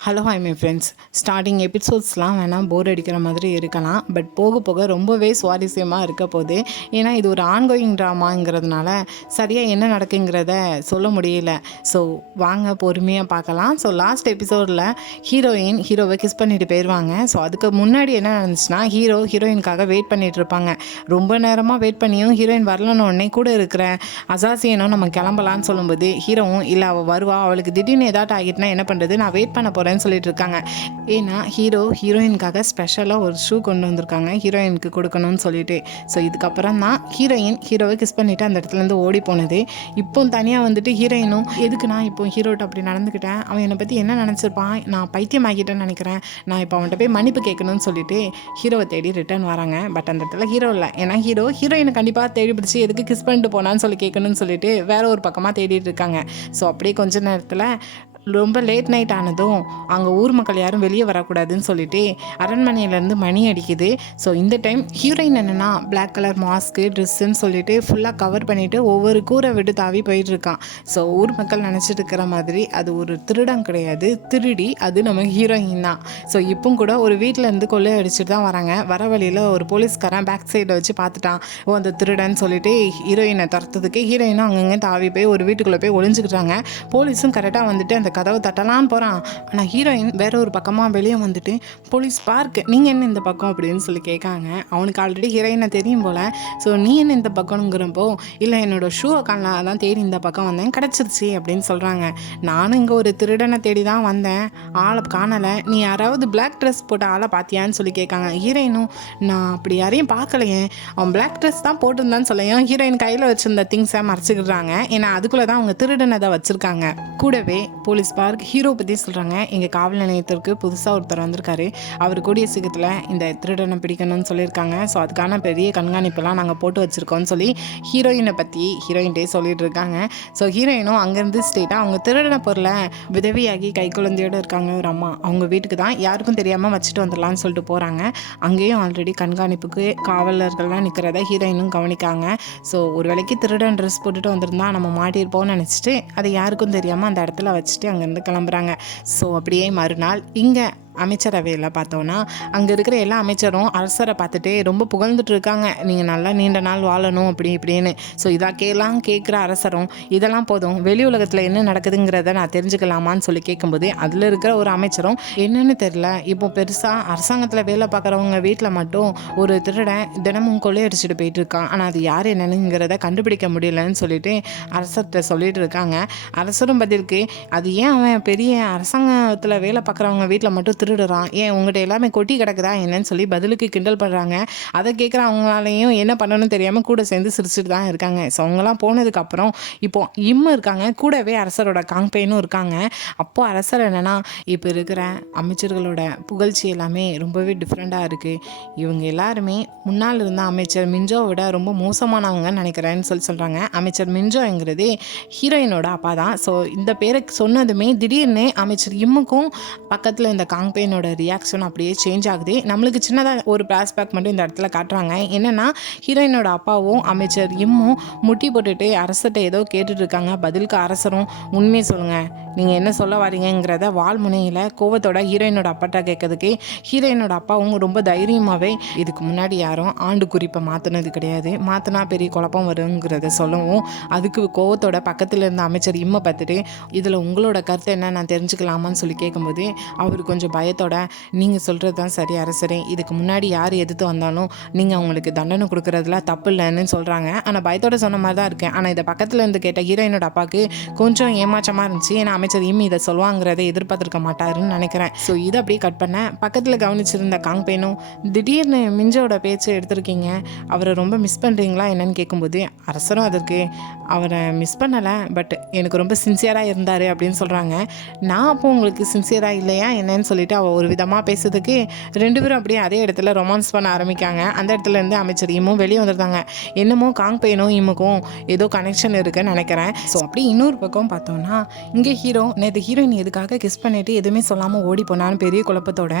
Hello hi my friends starting எபிசோட்ஸ்லாம் வேணால் போர் அடிக்கிற மாதிரி இருக்கலாம். பட் போக போக ரொம்பவே சுவாரஸ்யமாக இருக்க போகுது. ஏன்னா இது ஒரு ஆன்கோயிங் ட்ராமாங்கிறதுனால சரியாக என்ன நடக்குங்கிறத சொல்ல முடியல. ஸோ வாங்க பொறுமையாக பார்க்கலாம். ஸோ லாஸ்ட் எபிசோடில் ஹீரோயின் ஹீரோவை கிஸ் பண்ணிட்டு போயிடுவாங்க ஸோ அதுக்கு முன்னாடி என்ன நடந்துச்சுன்னா ஹீரோ ஹீரோயினுக்காக வெயிட் பண்ணிட்டு இருப்பாங்க. ரொம்ப நேரமாக வெயிட் பண்ணியும் ஹீரோயின் வரலன்னு உடனே கூட இருக்கிற அசாசியனும் நம்ம கிளம்பலான்னு சொல்லும்போது ஹீரோவும் இல்லை அவள் வருவா. அவளுக்கு திடீர்னு ஏதாட்டும் ஆகிட்டுனா என்ன பண்ணுறது நான் வெயிட் பண்ண போகிறேன்னு சொல்லிட்டு இருக்காங்க ஏன்னா ஹீரோ ஹீரோயினுக்காக ஸ்பெஷலாக ஒரு ஷூ கொண்டு வந்திருக்காங்க. ஹீரோயினுக்கு கொடுக்கணும்னு சொல்லிட்டு. ஸோ இதுக்கப்புறம் தான் ஹீரோயின் ஹீரோவை கிஸ் பண்ணிவிட்டு அந்த இடத்துலேருந்து ஓடி போனது. இப்போ தனியாக வந்துட்டு ஹீரோயினும் எதுக்கு நான் இப்போ ஹீரோட்ட அப்படி நடந்துக்கிட்டேன்? அவன் என்னை பற்றி என்ன நினச்சிருப்பான்? நான் பைத்தியம் ஆகிட்டேன்னு நினைக்கிறேன். நான் இப்போ அவன்கிட்ட போய் மன்னிப்பு கேட்கணும்னு சொல்லிட்டு ஹீரோவை தேடி ரிட்டர்ன் வராங்க. பட் அந்த இடத்துல ஹீரோ இல்லை. ஏன்னா ஹீரோ ஹீரோயினை கண்டிப்பாக தேடி பிடிச்சி எதுக்கு கிஸ் பண்ணிட்டு போனான்னு சொல்லி கேட்கணும்னு சொல்லிட்டு வேற ஒரு பக்கமாக தேடிட்டு இருக்காங்க. ஸோ அப்படியே கொஞ்ச நேரத்தில் ரொம்ப லேட் நைட் ஆனதும் அங்கே ஊர் மக்கள் யாரும் வெளியே வரக்கூடாதுன்னு சொல்லிட்டு அரண்மனையிலேருந்து மணி அடிக்குது. ஸோ இந்த டைம் ஹீரோயின் என்னென்னா பிளாக் கலர் மாஸ்க்கு ட்ரெஸ்ஸுன்னு சொல்லிட்டு ஃபுல்லாக கவர் பண்ணிவிட்டு ஒவ்வொரு கூரை விட்டு தாவி போயிட்டுருக்கான் ஸோ ஊர் மக்கள் நினச்சிட்டு இருக்கிற மாதிரி அது ஒரு திருடம் கிடையாது. திருடி அது நம்ம ஹீரோயின் தான். ஸோ இப்போ கூட ஒரு வீட்டில் இருந்து கொள்ளை அடிச்சுட்டு தான் வராங்க. வர வழியில் ஒரு போலீஸ்காரன் பேக் சைடை வச்சு பார்த்துட்டான். ஓ அந்த திருடன் சொல்லிட்டு ஹீரோயினை துரத்துறதுக்கு ஹீரோயினும் அங்கங்கே தாவி போய் ஒரு வீட்டுக்குள்ளே போய் ஒளிஞ்சுக்கிட்டாங்க. போலீஸும் கரெக்டாக வந்துட்டு அந்த கதவை தட்டலான்னு போகிறான் ஆனால் ஹீரோயின் வேற ஒரு பக்கமாக வெளியே வந்துட்டு போலீஸ் பார்க் நீங்கள் என்ன இந்த பக்கம்? அப்படின்னு சொல்லி கேட்காங்க. அவனுக்கு ஆல்ரெடி ஹீரோயினை தெரியும் போல். ஸோ நீ என்ன இந்த பக்கம்ங்கிறப்போ இல்லை என்னோட ஷூவை காணலாம் அதான் தேடி இந்த பக்கம் வந்தேன். கிடச்சிருச்சு. அப்படின்னு சொல்கிறாங்க நானும் இங்கே ஒரு திருடனை தேடி தான் வந்தேன். ஆளை காணலை. நீ யாராவது பிளாக் ட்ரெஸ் போட்ட ஆளை பார்த்தியான்னு சொல்லி கேட்காங்க. ஹீரோயினும் நான் அப்படி யாரையும் பார்க்கலையே. அவன் பிளாக் ட்ரெஸ் தான் போட்டிருந்தான்னு சொல்லையும். ஹீரோயின் கையில் வச்சிருந்த திங்ஸை மறைச்சிக்கிறாங்க ஏன்னா அதுக்குள்ளே தான் அவங்க திருடனதை வச்சுருக்காங்க. கூடவே போலீஸ் பார்க் ஹீரோ பற்றி சொல்கிறாங்க எங்கள் காவல் நிலையத்திற்கு புதுசாக ஒருத்தர் வந்திருக்காரு. அவர் கூடிய சீக்கிரத்தில் இந்த திருடனை பிடிக்கணும்னு சொல்லியிருக்காங்க. ஸோ அதுக்கான பெரிய கண்காணிப்பெல்லாம் நாங்கள் போட்டு வச்சுருக்கோம்னு சொல்லி ஹீரோயினை பற்றி ஹீரோயின்டே சொல்லிட்டு இருக்காங்க. ஸோ ஹீரோயினும் அங்கேருந்து ஸ்டேட்டாக அவங்க திருடனை பொருளை விதவியாகி கை குழந்தையோடு இருக்காங்க. ஒரு அம்மா. அவங்க வீட்டுக்கு தான் யாருக்கும் தெரியாமல் வச்சுட்டு வந்துடலாம்னு சொல்லிட்டு போகிறாங்க அங்கேயும் ஆல்ரெடி கண்காணிப்புக்கு காவலர்கள்லாம் நிற்கிறத ஹீரோயினும் கவனிக்காங்க. ஸோ ஒரு வேளைக்கு திருடன் ட்ரெஸ் போட்டுட்டு வந்திருந்தா நம்ம மாட்டியிருப்போம்னு நினச்சிட்டு அதை யாருக்கும் தெரியாமல் அந்த இடத்துல வச்சுட்டு அங்கேருந்து கிளம்புறாங்க. ஸோ அப்படியே மறுநாள் இங்கே அமைச்சரவையில் பார்த்தோன்னா அங்கே இருக்கிற எல்லா அமைச்சரும் அரசரை பார்த்துட்டே ரொம்ப புகழ்ந்துட்டு இருக்காங்க. நீங்கள் நல்லா நீண்ட நாள் வாழணும் அப்படி இப்படின்னு. ஸோ இதாக்கெல்லாம் கேட்குற அரசரும் இதெல்லாம் போதும் வெளி உலகத்தில் என்ன நடக்குதுங்கிறத நான் தெரிஞ்சுக்கலாமான்னு சொல்லி கேட்கும்போது அதில் இருக்கிற ஒரு அமைச்சரும் என்னன்னு தெரில இப்போ பெருசாக அரசாங்கத்தில் வேலை பார்க்குறவங்க வீட்டில் மட்டும் ஒரு திருடன் தினமும் கொள்ளையடிச்சிட்டு போயிட்டு இருக்கான் ஆனால் அது யார் என்னங்கிறத கண்டுபிடிக்க முடியலன்னு சொல்லிட்டு அரசர்கிட்ட சொல்லிட்டு இருக்காங்க. அரசரும் பதிலுக்கு அது ஏன் அவன் பெரிய அரசாங்கத்தில் வேலை பார்க்குறவங்க வீட்டில் மட்டும் திருடுறான். ஏன் உங்கள்கிட்ட எல்லாமே கொட்டி கிடக்குதா என்னன்னு சொல்லி பதிலுக்கு கிண்டல் பண்ணுறாங்க அதை கேட்குற அவங்களாலையும் என்ன பண்ணணும்னு தெரியாமல் கூட சேர்ந்து சிரிச்சுட்டு தான் இருக்காங்க. ஸோ அவங்களாம் போனதுக்கப்புறம் இப்போ இம்மு இருக்காங்க. கூடவே அரசரோட காங்பேனும் இருக்காங்க. அப்போது அரசர் என்னென்னா இப்போ இருக்கிற அமைச்சர்களோட புகழ்ச்சி எல்லாமே ரொம்பவே டிஃப்ரெண்ட்டாக இருக்குது இவங்க எல்லாருமே முன்னால் இருந்த அமைச்சர் மின்ஜோவை விட ரொம்ப மோசமானவங்கன்னு நினைக்கிறேன்னு சொல்லி சொல்கிறாங்க அமைச்சர் மின்ஜோங்கிறது ஹீரோயினோட அப்பா தான். ஸோ இந்த பேரை சொன்னதுமே திடீர்னு அமைச்சர் இம்முக்கும் பக்கத்தில் இந்த காங் என்னோடய ரியாக்ஷன் அப்படியே சேஞ்ச் ஆகுது. நம்மளுக்கு சின்னதாக ஒரு பேக் மட்டும் இந்த இடத்துல காட்டுறாங்க. என்னென்னா ஹீரோயினோட அப்பாவும் அமைச்சர் இம்மும் முட்டி போட்டுட்டு அரசர்கிட்ட ஏதோ கேட்டுட்டு இருக்காங்க. பதிலுக்கு அரசரும் உண்மையை சொல்லுங்கள் நீங்கள் என்ன சொல்ல வரீங்கிறத வால்முனையில் கோவத்தோட ஹீரோயினோட அப்பாட்ட கேட்கறதுக்கு ஹீரோயினோட அப்பாவும் ரொம்ப தைரியமாகவே இதுக்கு முன்னாடி யாரும் ஆண்டு குறிப்பை மாற்றினது கிடையாது. மாற்றினா பெரிய குழப்பம் வருங்கிறத சொல்லவும் அதுக்கு கோவத்தோட பக்கத்தில் இருந்த அமைச்சர் இம்மை பார்த்துட்டு இதில் உங்களோட கருத்து என்ன? நான் தெரிஞ்சுக்கலாமான்னு சொல்லி கேட்கும்போது அவர் கொஞ்சம் பயத்தோட நீங்கள் சொல்கிறது தான் சரி அரசரே. இதுக்கு முன்னாடி யார் எதிர்த்து வந்தாலும் நீங்கள் அவங்களுக்கு தண்டனை கொடுக்குறதுல தப்பு இல்லைன்னு சொல்கிறாங்க ஆனால் பயத்தோட சொன்ன மாதிரி தான் இருக்கேன் ஆனால் இதை பக்கத்தில் இருந்து கேட்ட ஹீரோயினோட அப்பாவுக்கு கொஞ்சம் ஏமாற்றமாக இருந்துச்சு. ஏன்னா அமைச்சர் இம்மி இதை சொல்லுவாங்கிறத எதிர்பார்த்துருக்க மாட்டாருன்னு நினைக்கிறேன். ஸோ இதை அப்படியே கட் பண்ணேன் பக்கத்தில் கவனிச்சிருந்த காங்பேனும் திடீர்னு மிஞ்சோட பேச்சு எடுத்திருக்கீங்க. அவரை ரொம்ப மிஸ் பண்ணுறீங்களா என்னன்னு கேட்கும்போது அரசரும் அதற்கு அவரை மிஸ் பண்ணலை பட் எனக்கு ரொம்ப சின்சியராக இருந்தார் அப்படின்னு சொல்கிறாங்க நான் அப்போ உங்களுக்கு சின்சியராக இல்லையா என்னன்னு சொல்லி சொல்லிட்டு அவள் ஒரு விதமாக பேசுறதுக்கு ரெண்டு பேரும் அப்படியே அதே இடத்துல ரொமான்ஸ் பண்ண ஆரம்பிக்காங்க. அந்த இடத்துல இருந்து அமைச்சர் இம்மும் வெளியே வந்துருந்தாங்க என்னமோ காங் பெயினும் இம்முக்கும் ஏதோ கனெக்ஷன் இருக்குன்னு நினைக்கிறேன். ஸோ அப்படி இன்னொரு பக்கம் பார்த்தோம்னா இங்கே ஹீரோ நேற்று ஹீரோயின் எதுக்காக கிஸ் பண்ணிட்டு எதுவுமே சொல்லாமல் ஓடி போனான்னு பெரிய குழப்பத்தோட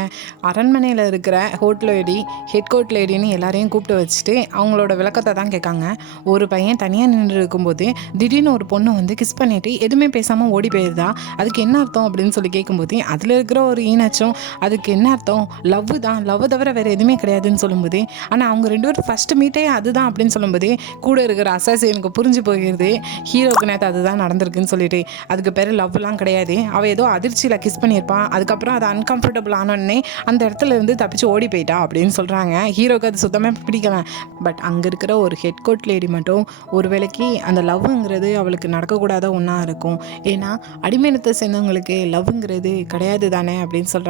அரண்மனையில் இருக்கிற ஹோட் லேடி ஹெட் கோட் லேடின்னு எல்லாரையும் கூப்பிட்டு வச்சுட்டு அவங்களோட விளக்கத்தை தான் கேட்காங்க. ஒரு பையன் தனியாக நின்று இருக்கும்போது திடீர்னு ஒரு பொண்ணு வந்து கிஸ் பண்ணிட்டு எதுவுமே பேசாமல் ஓடி போயிருதா? அதுக்கு என்ன அர்த்தம் அப்படின்னு சொல்லி கேட்கும்போது அதில் இருக்கிற ஒரு ஈனச்சும் அதுக்கு என்ன அர்த்தம்? லவ் தான். லவ் தவிர வேறு எதுவுமே கிடையாதுன்னு சொல்லும்போது ஆனால் அவங்க ரெண்டு பேரும் ஃபஸ்ட்டு மீட்டே அதுதான் அப்படின்னு சொல்லும்போது கூட இருக்கிற அசாசியனுக்கு புரிஞ்சு போகிறது ஹீரோக்கு நேற்று அதுதான் நடந்திருக்குன்னு சொல்லிட்டு அதுக்கு பேர் லவ்லாம் கிடையாது. அவள் ஏதோ அதிர்ச்சியில் கிஸ் பண்ணியிருப்பான் அதுக்கப்புறம் அது அன்கம்ஃபர்டபுள் ஆனோடனே அந்த இடத்துல இருந்து தப்பிச்சு ஓடி போயிட்டா அப்படின்னு சொல்கிறாங்க ஹீரோக்கு அது சுத்தமாக பிடிக்கல. பட் அங்கே இருக்கிற ஒரு ஹெட் கோட் லேடி மட்டும் ஒரு வேளைக்கு அந்த லவ்ங்கிறது அவளுக்கு நடக்கக்கூடாத ஒன்றா இருக்கும். ஏன்னா அடிமையினத்தை சேர்ந்தவங்களுக்கு லவ்ங்கிறது கிடையாது தானே அப்படின்னு சொல்கிறாங்க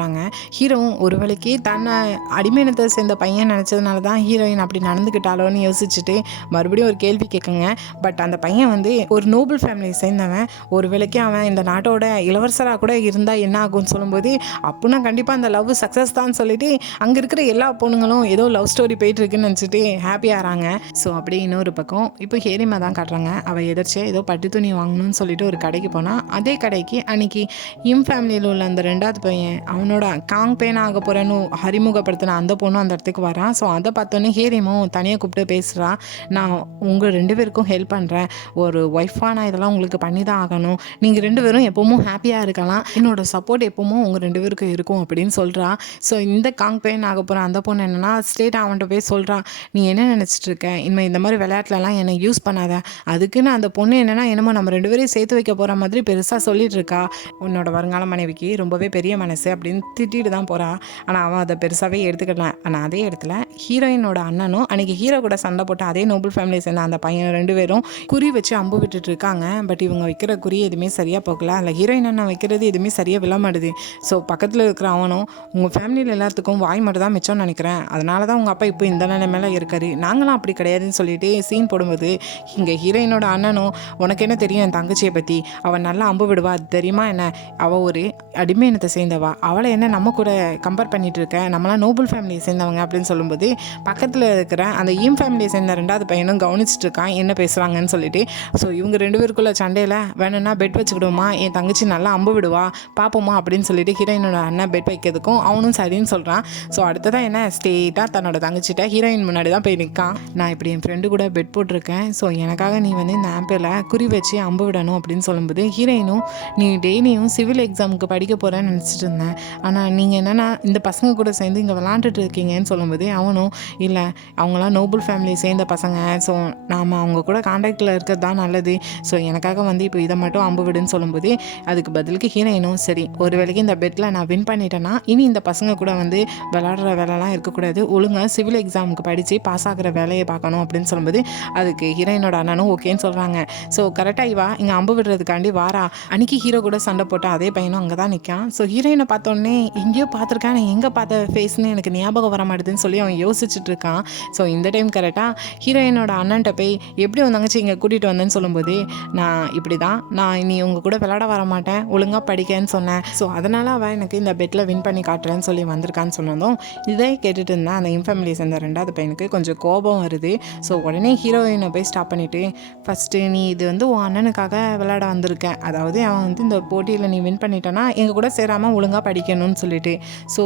ஹீரோவும் ஒரு வேளைக்கு தன்னை அடிமையினத்தை சேர்ந்த பையன் நினச்சதுனால தான் ஹீரோயின் அப்படி நடந்துக்கிட்டாலோன்னு யோசிச்சுட்டு மறுபடியும் ஒரு கேள்வி கேட்குங்க பட் அந்த பையன் வந்து ஒரு நோபல் ஃபேமிலியை சேர்ந்தவன். ஒரு வேளைக்கு அவன் இந்த நாட்டோட இளவரசராக கூட இருந்தால் என்ன ஆகும்னு சொல்லும்போது அப்படின்னா கண்டிப்பாக அந்த லவ் சக்ஸஸ் தான் சொல்லிட்டு அங்கே இருக்கிற எல்லா பொண்ணுங்களும் ஏதோ லவ் ஸ்டோரி போயிட்டுருக்குன்னு நினச்சிட்டு ஹாப்பியாகிறாங்க ஸோ அப்படியே இன்னொரு பக்கம் இப்போ ஹேரிமா தான் காட்டுறாங்க. அவள் எதிர்ச்சியாக ஏதோ பட்டு துணி வாங்கணும்னு சொல்லிட்டு ஒரு கடைக்கு போனால் அதே கடைக்கு அன்னைக்கு இம் ஃபேமிலியில் உள்ள அந்த ரெண்டாவது பையன் அவன் அவனோட காங் பேன் ஆக போகிறேன்னு அறிமுகப்படுத்தின அந்த பொண்ணும் அந்த இடத்துக்கு வரான் ஸோ அதை பார்த்தோன்னே ஹேரிமும் தனியாக கூப்பிட்டு பேசுகிறா நான் உங்கள் ரெண்டு பேருக்கும் ஹெல்ப் பண்ணுறேன் ஒரு ஒய்ஃபாக நான் இதெல்லாம் உங்களுக்கு பண்ணி தான் ஆகணும். நீங்கள் ரெண்டு பேரும் எப்போவும் ஹாப்பியாக இருக்கலாம். என்னோட சப்போர்ட் எப்போவும் உங்கள் ரெண்டு பேருக்கும் இருக்கும் அப்படின்னு சொல்கிறான் ஸோ இந்த காங் பேன் ஆக போகிற அந்த பொண்ணு என்னென்னா ஸ்டேட் அவன்கிட்ட போய் சொல்கிறான் நீ என்ன நினச்சிட்டு இருக்க? இனிமேல் இந்த மாதிரி விளையாட்டுலலாம் என்னை யூஸ் பண்ணாத. அதுக்குன்னு அந்த பொண்ணு என்னென்னா என்னமோ நம்ம ரெண்டு பேரையும் சேர்த்து வைக்க போகிற மாதிரி பெருசாக சொல்லிட்டு இருக்கா. உன்னோட வருங்கால மனைவிக்கு ரொம்பவே பெரிய மனசு அப்படின்னு திட்டிட்டு தான் போகிறான் ஆனால் அவன் அதை பெருசாகவே எடுத்துக்கல. ஆனால் அதே இடத்துல ஹீரோயினோட அண்ணனும் அன்றைக்கி ஹீரோ கூட சண்டை போட்டு அதே நோபல் ஃபேமிலியை சேர்ந்த அந்த பையன் ரெண்டு பேரும் குறி வச்சு அம்பு விட்டுட்டு இருக்காங்க. பட் இவங்க வைக்கிற குறி எதுவுமே சரியாக போகல. அதில் ஹீரோயின் அண்ணன் வைக்கிறது எதுவுமே சரியாக விழமாட்டுது ஸோ பக்கத்தில் இருக்கிற அவனும் உங்கள் ஃபேமிலியில் எல்லாத்துக்கும் வாய் மட்டும் தான் மிச்சம்னு நினைக்கிறேன். அதனால தான் உங்கள் அப்பா இப்போ இந்த நிலைமையில இருக்காரு. நாங்களாம் அப்படி கிடையாதுன்னு சொல்லிட்டு சீன் போடும்போது இங்கே ஹீரோயினோட அண்ணனும் உனக்கு என்ன தெரியும் என் தங்கச்சியை பற்றி அவன் நல்லா அம்பு விடுவா. அது தெரியுமா என்ன? அவள் ஒரு அடிமையினத்தை சேர்ந்தவா. அவளை என்ன நம்ம கூட கம்பேர் பண்ணிட்டு இருக்கேன் நம்மளாம் நோபல் ஃபேமிலியை சேர்ந்தவங்க அப்படின்னு சொல்லும்போது பக்கத்தில் இருக்கிற அந்த ஈம் ஃபேமிலியை சேர்ந்த ரெண்டாவது பையனும் கவனிச்சுட்டு இருக்கான் என்ன பேசுகிறாங்கன்னு சொல்லிட்டு. ஸோ இவங்க ரெண்டு பேருக்குள்ள சண்டையில் வேணும்னா பெட் வச்சுக்கிடுவோமா? என் தங்கச்சி நல்லா அம்பு விடுவா? பார்ப்போமா அப்படின்னு சொல்லிட்டு ஹீரோயினோட அண்ணன் பெட் வைக்கிறதுக்கும் அவனும் சரின்னு சொல்கிறான் ஸோ அடுத்ததான் என்ன? ஸ்டேட்டாக தன்னோட தங்கச்சிட்ட ஹீரோயின் முன்னாடி தான் போய் நிற்கான் நான் இப்படி என் ஃப்ரெண்டு கூட பெட் போட்டிருக்கேன். ஸோ எனக்காக நீ வந்து இந்த ஆப்பில் குறி வச்சு அம்பு விடணும் அப்படின்னு சொல்லும்போது ஹீரோயினும் நீ டெய்லியும் சிவில் எக்ஸாமுக்கு படிக்க போகிறேன்னு நினச்சிட்டு இருந்தேன். ஆனால் நீங்கள் என்னென்னா இந்த பசங்க கூட சேர்ந்து இங்கே விளாண்டுட்டு இருக்கீங்கன்னு சொல்லும்போது அவனும் இல்லை அவங்களாம் நோபல் ஃபேமிலியை சேர்ந்த பசங்க ஸோ நாம் அவங்க கூட காண்டாக்டில் இருக்கிறது தான் நல்லது. ஸோ எனக்காக வந்து இப்போ இதை மட்டும் அம்பு விடுன்னு சொல்லும்போது அதுக்கு பதிலுக்கு ஹீரோயினும் சரி ஒரு வேளைக்கு இந்த பெட்டில் நான் வின் பண்ணிட்டேன்னா இனி இந்த பசங்க கூட வந்து விளாடுற வேலைலாம் இருக்கக்கூடாது. ஒழுங்காக சிவில் எக்ஸாமுக்கு படித்து பாஸ் ஆகிற வேலையை பார்க்கணும் அப்படின்னு சொல்லும்போது அதுக்கு ஹீரோயினோட அண்ணனும் ஓகேன்னு சொல்கிறாங்க ஸோ கரெக்டாக இவா இங்கே அம்பு விடுறதுக்காண்டி வாரா. அன்னைக்கு ஹீரோ கூட சண்டை போட்டால் அதே பையனும் அங்கே தான் நிற்கான் ஸோ ஹீரோயினை பார்த்தோன்னே உடனே எங்கேயோ பார்த்துருக்கேன் நான் எங்கே பார்த்த ஃபேஸ்னு எனக்கு ஞாபகம் வர மாட்டேதுன்னு சொல்லி அவன் யோசிச்சுட்டு இருக்கான். ஸோ இந்த டைம் கரெக்டாக ஹீரோயினோட அண்ணன்ட்ட போய் எப்படி வந்தாங்கச்சு இங்கே கூட்டிகிட்டு வந்தேன்னு சொல்லும்போது நான் இப்படி தான். நான் இனி உங்கள் கூட விளாட வர மாட்டேன். ஒழுங்காக படிக்கன்னு சொன்னேன். ஸோ அதனால் அவள் எனக்கு இந்த பெட்டில் வின் பண்ணி காட்டுறேன்னு சொல்லி வந்திருக்கான்னு சொன்னதும் இதே கேட்டுட்டு இருந்தேன் அந்த இன்ஃபேமிலி சேர்ந்த ரெண்டாவது பையனுக்கு கொஞ்சம் கோபம் வருது. ஸோ உடனே ஹீரோயினை போய் ஸ்டாப் பண்ணிவிட்டு ஃபஸ்ட்டு நீ இது வந்து உன் அண்ணனுக்காக விளையாட வந்திருக்கேன் அதாவது அவன் வந்து இந்த போட்டியில் நீ வின் பண்ணிட்டேன்னா எங்கள் கூட சேராமல் ஒழுங்காக படிக்க படிக்கணும்னு சொல்லிட்டு. ஸோ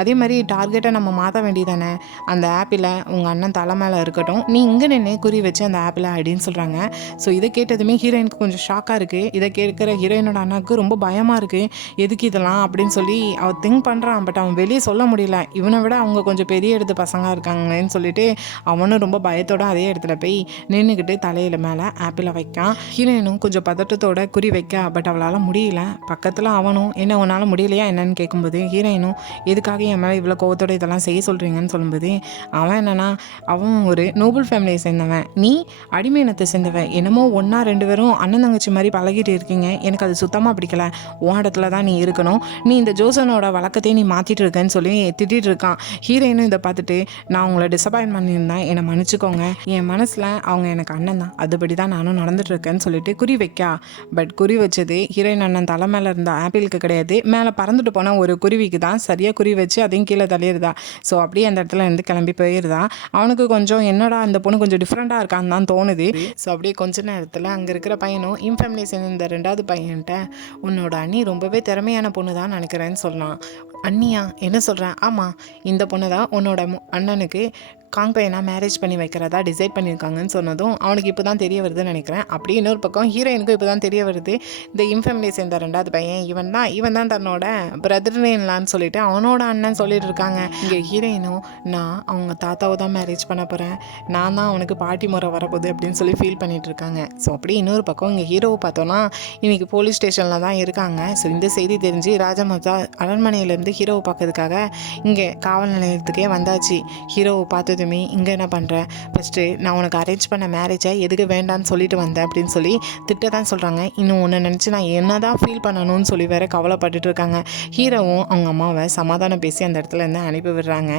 அதே மாதிரி டார்கெட்டை நம்ம மாற்ற வேண்டியதானே? அந்த ஆப்பில் உங்கள் அண்ணன் தலை மேலே இருக்கட்டும். நீ இங்கே நின்று குறி வச்சு அந்த ஆப்பில் அப்படின்னு சொல்கிறாங்க ஸோ இதை கேட்டதுமே ஹீரோயினுக்கு கொஞ்சம் ஷாக்காக இருக்குது இதை கேட்குற ஹீரோயினோட அண்ணாவுக்கு ரொம்ப பயமாக இருக்குது எதுக்கு இதெல்லாம் அப்படின்னு சொல்லி அவள் திங்க் பண்ணுறான் பட் அவன் வெளியே சொல்ல முடியல. இவனை விட அவங்க கொஞ்சம் பெரிய இடத்து பசங்க இருக்காங்களேன்னு சொல்லிட்டு அவனும் ரொம்ப பயத்தோட அதே இடத்துல போய் நின்றுக்கிட்டு தலையில் மேலே ஆப்பில் வைக்கான். ஹீரோயினும் கொஞ்சம் பதட்டத்தோட குறி வைக்க. பட் அவளால் முடியல. பக்கத்தில் அவனும் என்ன உன்னால் முடியலையா? என்னன்னு கேட்கும்போது ஹீரோயினும் எதுக்காக என் மேலே இவ்வளோ கோவத்தோட இதெல்லாம் செய்ய சொல்கிறீங்கன்னு சொல்லும்போது அவன் என்னென்னா அவன் ஒரு நோபல் ஃபேமிலியை சேர்ந்தவன். நீ அடிமை இனத்தை சேர்ந்தவன் என்னமோ ஒன்றா ரெண்டு பேரும் அண்ணன் தங்கச்சி மாதிரி பழகிட்டு இருக்கீங்க. எனக்கு அது சுத்தமாக பிடிக்கல. உன் இடத்துல தான் நீ இருக்கணும். நீ இந்த ஜோசனோட வழக்கத்தையும் நீ மாற்றிட்டு இருக்கேன்னு சொல்லி திட்டிகிட்டு இருக்கான். ஹீரோயினும் இதை பார்த்துட்டு நான் உங்களை டிசப்பாயின்ட் பண்ணியிருந்தேன் என்னை மன்னிச்சுக்கோங்க. என் மனசில் அவங்க எனக்கு அண்ணன் தான். அதுபடி தான் நானும் நடந்துட்டு இருக்கேன்னு சொல்லிட்டு குறி வைக்கா. பட் குறி வச்சது ஹீரோயின் அண்ணன் தலை மேலே இருந்த ஆப்பிளுக்கு கிடையாது. மேலே பறந்துட்டு போன பண்ண ஒரு குருவிக்கு தான் சரியாக குறி வச்சு அதையும் கீழே தள்ளிடுதா ஸோ அப்படியே அந்த இடத்துல இருந்து கிளம்பி போயிடுதா அவனுக்கு கொஞ்சம் என்னடா அந்த பொண்ணு கொஞ்சம் டிஃப்ரெண்ட்டாக இருக்கான்னு தான் தோணுது. ஸோ அப்படியே கொஞ்ச நேரத்தில் அங்கே இருக்கிற பையனும் இன்ஃபேமிலி சேர்ந்த ரெண்டாவது பையன்ட்ட உன்னோட அண்ணி ரொம்பவே திறமையான பொண்ணு தான் நினைக்கிறேன்னு சொல்லலாம் அண்ணியா என்ன சொல்கிறேன் ஆமாம் இந்த பொண்ணு தான் உன்னோட மு- அண்ணனுக்கு காங் மேரேஜ் பண்ணி வைக்கிறதா டிசைட் பண்ணியிருக்காங்கன்னு சொன்னதும் அவனுக்கு இப்போ தான் தெரிய வருதுன்னு நினைக்கிறேன். அப்படியே இன்னொரு பக்கம் ஹீரோயினுக்கும் இப்போ தான் தெரிய வருது. இந்த இன்ஃபேமிலியை சேர்ந்த ரெண்டாவது பையன் இவன் தான் இவன் தான் தன்னோட பிரதர்னேன்லான்னு சொல்லிட்டு அவனோட அண்ணன் சொல்லிட்டு இருக்காங்க. இங்கே ஹீரோயினும் நான் அவங்க தாத்தாவை தான் மேரேஜ் பண்ண போகிறேன் நான் தான் அவனுக்கு பாட்டி முறை வரப்போகுது அப்படின்னு சொல்லி ஃபீல் பண்ணிட்டு இருக்காங்க. ஸோ அப்படியே இன்னொரு பக்கம் இங்கே ஹீரோவை பார்த்தோன்னா இன்றைக்கி போலீஸ் ஸ்டேஷனில் தான் இருக்காங்க. ஸோ இந்த செய்தி தெரிஞ்சு ராஜமாதா அரண்மனையிலேருந்து ஹீரோவை பார்க்கறதுக்காக இங்கே காவல் நிலையத்துக்கே வந்தாச்சு. ஹீரோவை பார்த்ததுமே இங்கே என்ன பண்ணுறேன் ஃபஸ்ட்டு நான் உனக்கு அரேஞ்ச் பண்ண மேரேஜை எதுக்கு வேண்டாம்னு சொல்லிட்டு வந்தேன் அப்படின்னு சொல்லி திட்ட தான் சொல்கிறாங்க இன்னும் ஒன்று நினச்சி நான் என்ன தான் ஃபீல் பண்ணணும்னு சொல்லி வேற கவலைப்பட்டுட்டு இருக்காங்க. ஹீரோவும் அவங்க அம்மாவை சமாதானம் பேசி அந்த இடத்துல இருந்து அனுப்பி விடுறாங்க.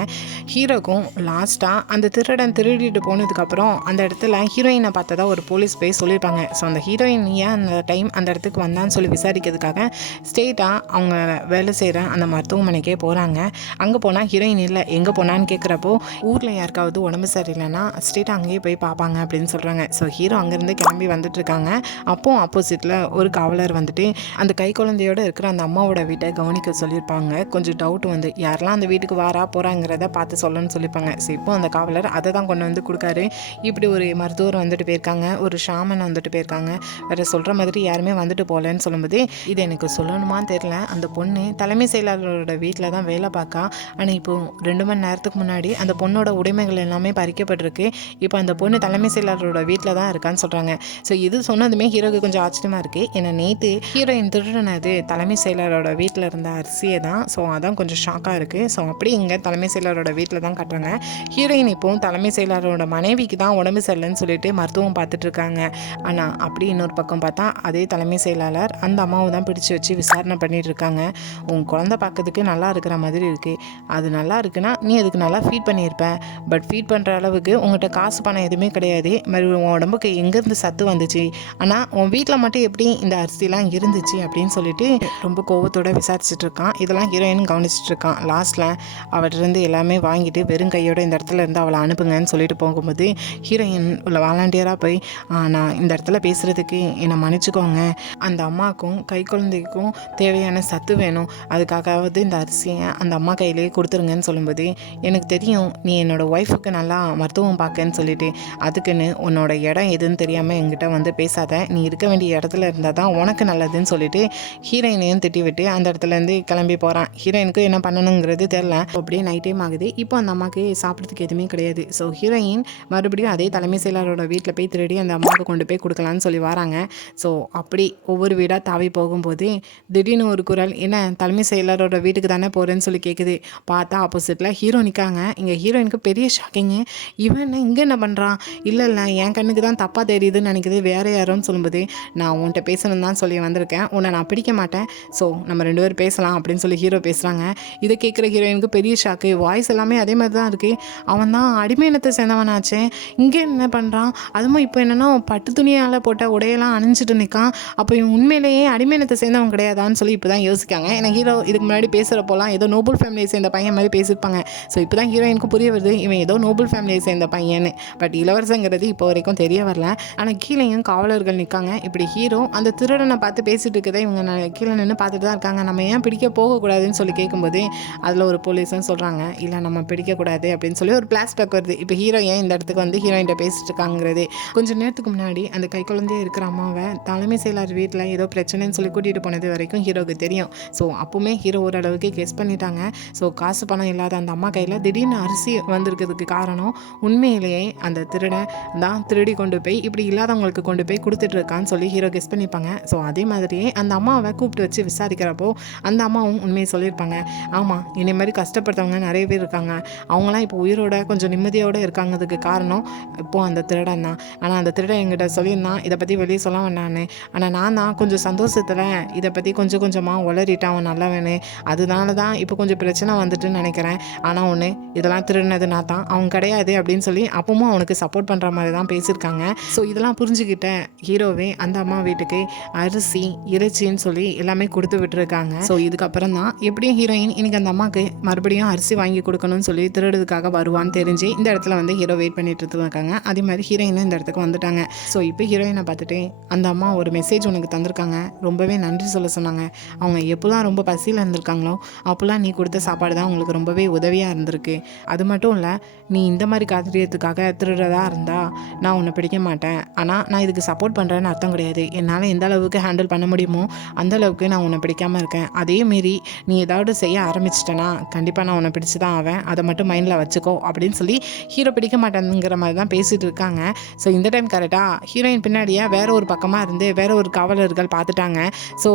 ஹீரோக்கும் லாஸ்ட்டாக அந்த திருடன் திருடிட்டு போனதுக்கப்புறம் அந்த இடத்துல ஹீரோயினை பார்த்ததா ஒரு போலீஸ் போய் சொல்லியிருப்பாங்க. ஸோ அந்த ஹீரோயின் ஏன் அந்த டைம் அந்த இடத்துக்கு வந்தான்னு சொல்லி விசாரிக்கிறதுக்காக ஸ்டேட்டாக அவங்க வேலை செய்கிற அந்த மருத்துவமனைக்கே போகிறாங்க அங்கே போனால் ஹீரோயின் இல்லை. எங்கே போனான்னு கேட்குறப்போ ஊரில் யாருக்காவது உடம்பு சரியில்லைன்னா ஸ்டேட்டாக அங்கேயே போய் பார்ப்பாங்க அப்படின்னு சொல்கிறாங்க ஸோ ஹீரோ அங்கேருந்து கிளம்பி வந்துட்டுருக்காங்க அப்போது அப்போ ஆப்போசிட்டில் ஒரு காவலர் வந்துட்டு அந்த கை குழந்தையோட இருக்கிற அந்த அம்மாவோட வீட்டை கவனிக்க சொல்லியிருப்பாங்க. கொஞ்சம் டவுட் வந்து யாரெல்லாம் அந்த வீட்டுக்கு வாரா போகிறாங்கிறத பார்த்து சொல்லணும்னு சொல்லியிருப்பாங்க. ஸோ இப்போ அந்த காவலர் அதை தான் கொண்டு வந்து கொடுக்காரு. இப்படி ஒரு மருத்துவர் வந்துட்டு போயிருக்காங்க. ஒரு ஷாமன் வந்துட்டு போயிருக்காங்க. வேறு சொல்கிற மாதிரி யாருமே வந்துட்டு போகலன்னு சொல்லும்போது இது எனக்கு சொல்லணுமான்னு தெரில அந்த பொண்ணு தலைமை செயலாளரோட வீட்டில் தான் வேலை பார்க்கா ஆனால் இப்போது ரெண்டு மணி நேரத்துக்கு முன்னாடி அந்த பொண்ணோட உடைமைகள் எல்லாமே பறிக்கப்பட்டிருக்கு. இப்போ அந்த பொண்ணு தலைமை செயலாளரோட வீட்டில் தான் இருக்கான்னு சொல்கிறாங்க ஸோ இது சொன்னதுமே ஹீரோக்கு கொஞ்சம் ஆச்சரியமாக இருக்குது ஏன்னா நேற்று ஹீரோயின் திருடினது தலைமை செயலரோட வீட்டில் இருந்த அரிசியை தான். ஸோ அதான் கொஞ்சம் ஷாக்காக இருக்குது ஸோ அப்படி இங்கே தலைமை செயலரோட வீட்டில் தான் கட்டுறாங்க. ஹீரோயின் இப்போவும் தலைமை செயலரோட மனைவிக்கு தான் உடம்பு சரியில்லைன்னு சொல்லிட்டு மருத்துவம் பார்த்துட்டு இருக்காங்க. ஆனால் அப்படி இன்னொரு பக்கம் பார்த்தா அதே தலைமை செயலாளர் அந்த அம்மாவை தான் பிடிச்சி வச்சு விசாரணை பண்ணிட்டு இருக்காங்க. உன் குழந்தை பார்க்கறதுக்கு நல்லா இருக்கிற மாதிரி இருக்குது அது நல்லா இருக்குன்னா நீ அதுக்கு நல்லா ஃபீட் பண்ணியிருப்ப. பட் ஃபீட் பண்ணுற அளவுக்கு உங்கள்கிட்ட காசு பணம் எதுவுமே கிடையாது. மறு உன் உடம்புக்கு எங்கேருந்து சத்து வந்துச்சு? ஆனால் உன் வீட்டில் மட்டும் எப்படி இந்த அரிசிலாம் இருந்துச்சு அப்படின்னு சொல்லிட்டு ரொம்ப கோவத்தோடு விசாரிச்சுட்டு இருக்கான். இதெல்லாம் ஹீரோயின் கவனிச்சுட்டு இருக்கான். லாஸ்ட்டில் அவர்கிட்ட எல்லாமே வாங்கிட்டு வெறும் கையோட இந்த இடத்துல இருந்து அவளை அனுப்புங்கன்னு சொல்லிட்டு போகும்போது ஹீரோயின் உள்ள வாலண்டியராக போய் நான் இந்த இடத்துல பேசுகிறதுக்கு என்னை மன்னிச்சுக்கோங்க. அந்த அம்மாவுக்கும் கை குழந்தைக்கும் தேவையான சத்து வேணும். அதுக்காகவாவது இந்த அரிசியை அந்த அம்மா கையிலேயே கொடுத்துருங்கன்னு சொல்லும்போது எனக்கு தெரியும் நீ என்னோடய ஒய்ஃபுக்கு நல்லா மருத்துவம் பார்க்கன்னு சொல்லிட்டு அதுக்குன்னு உன்னோட இடம் எதுன்னு தெரியாமல் என்கிட்ட வந்து பேசாத. நீ இருக்க வேண்டிய இடத்துல இருந்தால் தான் உனக்கு நல்லதுன்னு சொல்லிட்டு ஹீரோயினையும் திட்டி விட்டு அந்த இடத்துலேருந்து கிளம்பி போகிறான் ஹீரோயினுக்கு என்ன பண்ணணுங்கிறது தெரில அப்படியே நைட் டைம் ஆகுது. இப்போ அந்த அம்மாவுக்கு சாப்பிட்றதுக்கு எதுவுமே கிடையாது. ஸோ ஹீரோயின் மறுபடியும் அதே தலைமை செயலாளரோட வீட்டில் போய் திருடி அந்த அம்மாவுக்கு கொண்டு போய் கொடுக்கலான்னு சொல்லி வராங்க. ஸோ அப்படி ஒவ்வொரு வீடாக தாவி போகும்போது திடீர்னு ஒரு குரல் என்ன தலைமை செயலாளரோட வீட்டுக்கு தானே போகிறேன்னு சொல்லி கேட்குது பார்த்தா ஆப்போசிட்டில் ஹீரோ நிற்காங்க இங்கே ஹீரோயினுக்கு பெரிய ஷாக்கிங்கு இவன் என்ன இங்கே என்ன பண்ணுறான் இல்லை இல்லை என் கண்ணுக்கு தான் தப்பாக தெரியுதுன்னு நினைக்குது. வேற யாரோன்னு சொல்லும்போது நான் உன்கிட்ட பேசணும் தான் சொல்லி வந்திருக்கேன். உன்னை நான் பிடிக்க மாட்டேன். ஸோ நம்ம ரெண்டு பேரும் பேசலாம் அப்படின்னு சொல்லி ஹீரோ பேசுகிறாங்க இதை கேட்குற ஹீரோயினுக்கு பெரிய ஷாக்கு வாய்ஸ் எல்லாமே அதே மாதிரி தான் இருக்குது அவன் தான் அடிமையினத்தை சேர்ந்தவனாச்சே. இங்கே என்ன பண்ணுறான் அதுவும் இப்போ என்னென்னா பட்டு துணியால் போட்ட உடையெல்லாம் அணிஞ்சிட்டு நிற்கான் அப்போ உண்மையிலேயே உண்மையிலேயே அடிமையினத்தை சேர்ந்தவன் கிடையாதான்னு சொல்லி இப்போ தான் யோசிக்காங்க. ஏன்னா ஹீரோ இதுக்கு முன்னாடி பேசுகிறப்போலாம் ஏதோ நோபல் ஃபேமிலியை சேர்ந்த பையன் மாதிரி பேசியிருப்பாங்க. ஸோ இப்போ தான் ஹீரோயினுக்கு புரிய வருது இவன் ஏதோ நோபல் ஃபேமிலியை சேர்ந்த பையன் பட் இளவரசங்கிறது இப்போ வரைக்கும் தெரிய வரல. ஆனால் கீழேயும் காவலர்கள் நிற்காங்க இப்படி ஹீரோ அந்த திருடனை பார்த்து பேசிட்டு இருக்கதை இவங்க கீழே நின்று பார்த்துட்டு தான் இருக்காங்க. நம்ம ஏன் பிடிக்க போகக்கூடாதுன்னு சொல்லி கேட்கும்போது அதில் ஒரு போலீஸும் சொல்கிறாங்க இல்லை நம்ம பிடிக்கக்கூடாது அப்படின்னு சொல்லி ஒரு பிளாஸ்பேக் வருது. இப்போ ஹீரோ ஏன் இந்த இடத்துக்கு வந்து ஹீரோயின்ட்ட பேசிட்டு இருக்காங்கிறது கொஞ்சம் நேரத்துக்கு முன்னாடி அந்த கை குழந்தைய இருக்கிற அம்மாவை தலைமை செயலாளர் வீட்டில் ஏதோ பிரச்சனைன்னு சொல்லி கூட்டிகிட்டு போனது வரைக்கும் ஹீரோவுக்கு தெரியும். ஸோ அப்போவுமே ஹீரோ ஓரளவுக்கு கெஸ் பண்ணிட்டாங்க. ஸோ காசு பணம் இல்லாத அந்த அம்மா கையில் திடீர்னு அரிசி வந்திருக்கிறதுக்கு காரணம் உண்மையிலேயே அந்த திருடன் தான் திருடி கொண்டு போய் இப்படி இல்லாதவங்களுக்கு கொண்டு போய் கொடுத்துட்டு இருக்கான்னு சொல்லி ஹீரோ கெஸ் பண்ணிப்பாங்க. ஸோ அதே மாதிரியே அந்த அம்மாவை கூப்பிட்டு வச்சு விசாரிக்கிறப்போ அந்த அம்மாவும் உண்மையை சொல்லியிருப்பாங்க. ஆமாம் இனி மாதிரி கஷ்டப்படுத்தவங்க நிறைய பேர் இருக்காங்க. அவங்களாம் இப்போ உயிரோட கொஞ்சம் நிம்மதியோடு இருக்காங்கிறதுக்கு காரணம் இப்போது அந்த திருடன் தான். ஆனால் அந்த திருடன் என்கிட்ட சொல்லியிருந்தான் இதை பற்றி வெளியே சொல்ல வேண்டான்னு ஆனால் நான் தான் கொஞ்சம் சந்தோஷத்தில் இதை பற்றி கொஞ்சம் கொஞ்சமாக உளறிட்டான் அவன் நல்லவனு. அது அதனால தான் இப்போ கொஞ்சம் பிரச்சனை வந்துட்டுன்னு நினைக்கிறேன். ஆனால் ஒன்று இதெல்லாம் திருடினது நான் தான் அவங்க கிடையாது அப்படின்னு சொல்லி அப்பவும் அவனுக்கு சப்போர்ட் பண்ணுற மாதிரி தான் பேசியிருக்காங்க. ஸோ இதெல்லாம் புரிஞ்சுக்கிட்ட ஹீரோவே அந்த அம்மா வீட்டுக்கு அரிசி இறைச்சின்னு சொல்லி எல்லாமே கொடுத்து விட்டுருக்காங்க. ஸோ இதுக்கப்புறம் தான் எப்படியும் ஹீரோயின் இன்னைக்கு அந்த அம்மாவுக்கு மறுபடியும் அரிசி வாங்கி கொடுக்கணும்னு சொல்லி திருடுறதுக்காக வருவான்னு தெரிஞ்சு இந்த இடத்துல வந்து ஹீரோ வெயிட் பண்ணிட்டு இருக்காங்க. அதே மாதிரி ஹீரோயினும் இந்த இடத்துக்கு வந்துட்டாங்க. ஸோ இப்போ ஹீரோயினை பார்த்துட்டு அந்த அம்மா ஒரு மெசேஜ் உனக்கு தந்திருக்காங்க. ரொம்பவே நன்றி சொல்ல சொன்னாங்க. அவங்க எப்போல்லாம் ரொம்ப பசியில் இருந்திருக்காங்களோ அப்போல்லாம் நீ கொடுத்த சாப்பாடு தான் உங்களுக்கு ரொம்பவே உதவியாக இருந்திருக்கு. அது மட்டும் இல்லை நீ இந்த மாதிரி காத்திரியத்துக்காக திருடுறதா இருந்தால் நான் உன்னை பிடிக்க மாட்டேன். ஆனால் நான் இதுக்கு சப்போர்ட் பண்ணுறேன்னு அர்த்தம் கிடையாது. என்னால் எந்த அளவுக்கு ஹேண்டில் பண்ண முடியுமோ அந்த அளவுக்கு நான் உன்னை பிடிக்காமல் இருக்கேன். அதே மீறி நீ ஏதாவது செய்ய ஆரம்பிச்சிட்டேன்னா கண்டிப்பாக நான் உன்னை பிடிச்சி தான் ஆவேன். அதை மட்டும் மைண்டில் வச்சுக்கோ அப்படின்னு சொல்லி ஹீரோ பிடிக்க மாட்டேங்கிற மாதிரி தான் பேசிகிட்டு இருக்காங்க. ஸோ இந்த டைம் கரெக்டாக ஹீரோயின் பின்னாடியே வேற ஒரு பக்கமாக இருந்து வேற ஒரு காவலர்கள் பார்த்துட்டாங்க. ஸோ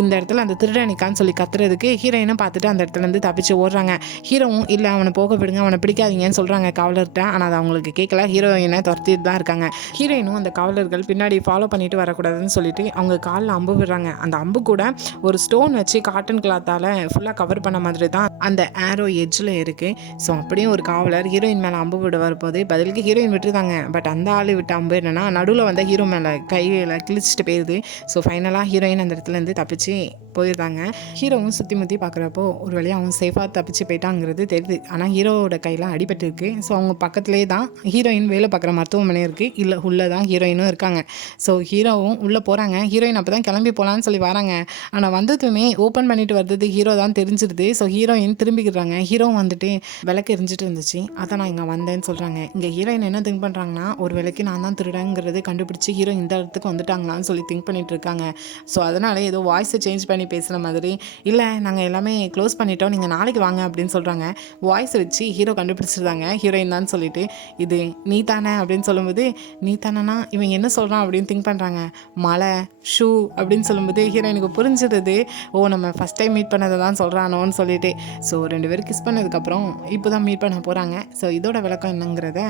இந்த இடத்துல அந்த திருடனிக்கான்னு சொல்லி கத்துறதுக்கு ஹீரோயினும் பார்த்துட்டு அந்த இடத்துலேருந்து தப்பிச்சு ஓடுறாங்க. ஹீரோவும் இல்லை அவனை போக விடுங்க அவனை பிடிக்காதீங்கன்னு சொல்கிறாங்க காவலர்கிட்ட. ஆனால் அது அவங்களுக்கு கேட்கல. ஹீரோயினை துரத்திட்டு தான் இருக்காங்க. ஹீரோயினும் அந்த காவலர்கள் பின்னாடி ஃபாலோ பண்ணிட்டு வரக்கூடாதுன்னு சொல்லிட்டு அவங்க காலில் அம்பு விடுறாங்க. அந்த அம்பு கூட ஒரு ஸ்டோன் வச்சு காட்டன் கிளாத்தால் ஃபுல்லாக கவர் பண்ண மாதிரி தான் அந்த ஏரோ எட்ஜில் இருக்குது ஸோ அப்படியே ஒரு காவலர் ஹீரோயின் மேலே அம்பு விட வரும்போது பதிலுக்கு ஹீரோயின் விட்டுருந்தாங்க. பட் அந்த ஆள் விட்ட அம்பு என்னென்னா நடுவில் வந்த ஹீரோ மேலே கையில் கிழிச்சிட்டு போயிடுது ஸோ ஃபைனலாக ஹீரோயின் அந்த இடத்துல இருந்து தப்பிச்சு போயிருந்தாங்க. ஹீரோவும் சுற்றி முற்றி பார்க்குறப்போ ஒரு வழியாக அவன் சேஃபாக தப்பிச்சு போயிட்டாங்கிறது தெரியுது. ஆனால் ஹீரோவோட கையில் அடிபட்டு இருக்கு ஸோ அவங்க பக்கத்துலேயே தான் ஹீரோயின் வேலை பார்க்குற மருத்துவமனை இருக்குது இல்லை உள்ளே தான் ஹீரோயினும் இருக்காங்க. ஸோ ஹீரோவும் உள்ளே போகிறாங்க ஹீரோயின் அப்போ தான் கிளம்பி போகலான்னு சொல்லி வராங்க. ஆனால் வந்ததுமே ஓப்பன் பண்ணிட்டு வர்றது ஹீரோ தான் தெரிஞ்சிருது. ஸோ ஹீரோயின் திரும்பிக்கிறாங்க. ஹீரோவும் வந்துட்டு விளக்கு எரிஞ்சிட்டு இருந்துச்சு. அதான் நான் இங்கே வந்தேன்னு சொல்கிறாங்க இங்கே ஹீரோயின் என்ன திங்க் பண்ணுறாங்கன்னா ஒரு வேலைக்கு நான் தான் திருடங்கிறது கண்டுபிடிச்சி ஹீரோ இந்த இடத்துக்கு வந்துட்டாங்களான்னு சொல்லி திங்க் பண்ணிட்டு இருக்காங்க. ஸோ அதனால ஏதோ வாய்ஸை சேஞ்ச் பண்ணி பேசுகிற மாதிரி. இல்லை நாங்கள் எல்லாமே க்ளோஸ் பண்ணிட்டோம். நீங்கள் நாளைக்கு வாங்க அப்படின்னு சொல்கிறாங்க வாய்ஸ் வச்சு ஹீரோ கண்டுபிடிச்சிருந்தாங்க. ஹீரோயின் தான் சொல்லிட்டு இது நீ தானே அப்படின்னு சொல்லும்போது நீ தானேனா இவன் என்ன சொல்கிறான் அப்படின்னு திங்க் பண்ணுறாங்க மலை ஷூ அப்படின்னு சொல்லும்போது ஹீரோயினுக்கு புரிஞ்சிருது ஓ நம்ம ஃபஸ்ட் டைம் மீட் பண்ணதை தான் சொல்கிறானோன்னு சொல்லிட்டு. ஸோ ரெண்டு பேரும் கிஸ் பண்ணதுக்கப்புறம் இப்போ தான் மீட் பண்ண போகிறாங்க ஸோ இதோட விளக்கம் என்னங்கிறத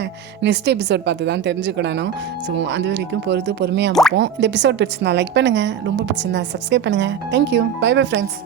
நெக்ஸ்ட் எபிசோட் பார்த்து தான் தெரிஞ்சுக்கிடணும். ஸோ அது வரைக்கும் பொறுத்து பொறுமையாக பார்ப்போம். இந்த எபிசோட் பிடிச்சிருந்தா லைக் பண்ணுங்கள் ரொம்ப பிடிச்சிருந்தா சப்ஸ்கிரைப் பண்ணுங்கள் தேங்க்யூ பை பை ஃப்ரெண்ட்ஸ்